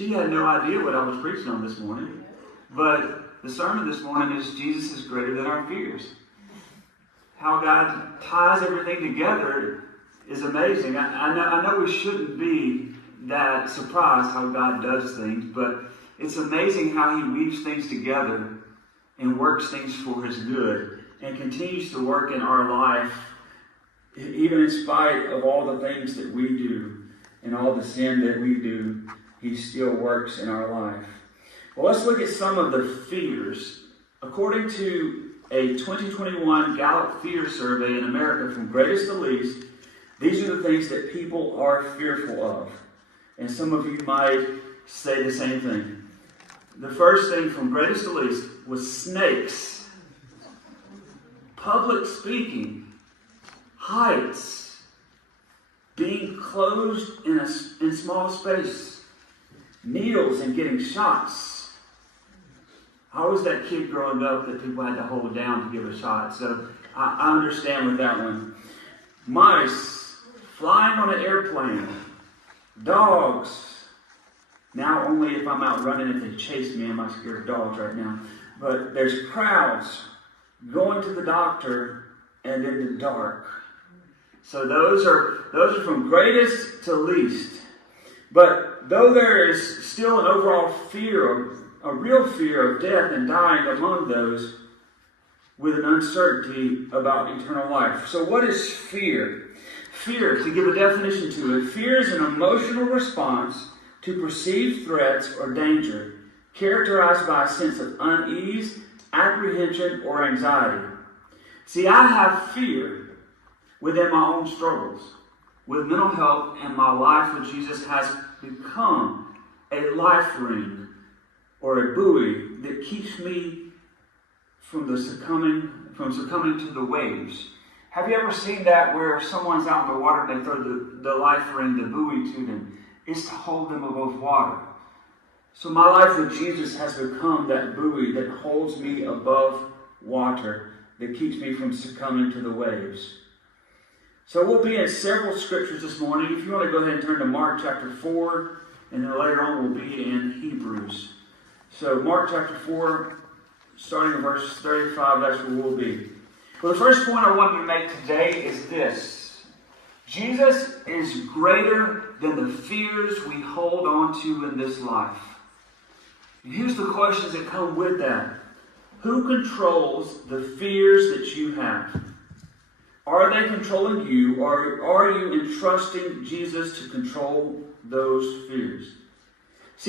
She had no idea what I was preaching on this morning. But the sermon this morning is Jesus is greater than our fears. How God ties everything together is amazing. I know we shouldn't be that surprised how God does things, but it's amazing how He weaves things together and works things for His good and continues to work in our life, even in spite of all the things that we do and all the sin that we do. He still works in our life. Well, let's look at some of the fears. According to a 2021 Gallup Fear Survey in America, from greatest to least, these are the things that people are fearful of. And some of you might say the same thing. The first thing from greatest to least was snakes, public speaking, heights, being closed in small space, needles and getting shots. I was that kid growing up that people had to hold down to give a shot, so I understand with that one. Mice, flying on an airplane, dogs. Now only if I'm out running, if they chase me, am I scared of dogs right now. But there's crowds, going to the doctor, and in the dark. So those are from greatest to least. But though there is still an overall fear, a real fear of death and dying among those with an uncertainty about eternal life. So what is fear? Fear, to give a definition to it, fear is an emotional response to perceived threats or danger, characterized by a sense of unease, apprehension, or anxiety. See, I have fear within my own struggles with mental health, and my life with Jesus has become a life ring or a buoy that keeps me from succumbing to the waves. Have you ever seen that where someone's out in the water and they throw the life ring, the buoy to them? It's to hold them above water. So my life with Jesus has become that buoy that holds me above water, that keeps me from succumbing to the waves. So we'll be in several scriptures this morning. If you want to go ahead and turn to Mark chapter 4, and then later on we'll be in Hebrews. So Mark chapter 4, starting in verse 35, that's where we'll be. Well, the first point I wanted to make today is this. Jesus is greater than the fears we hold on to in this life. And here's the questions that come with that. Who controls the fears that you have? Are they controlling you, or are you entrusting Jesus to control those fears?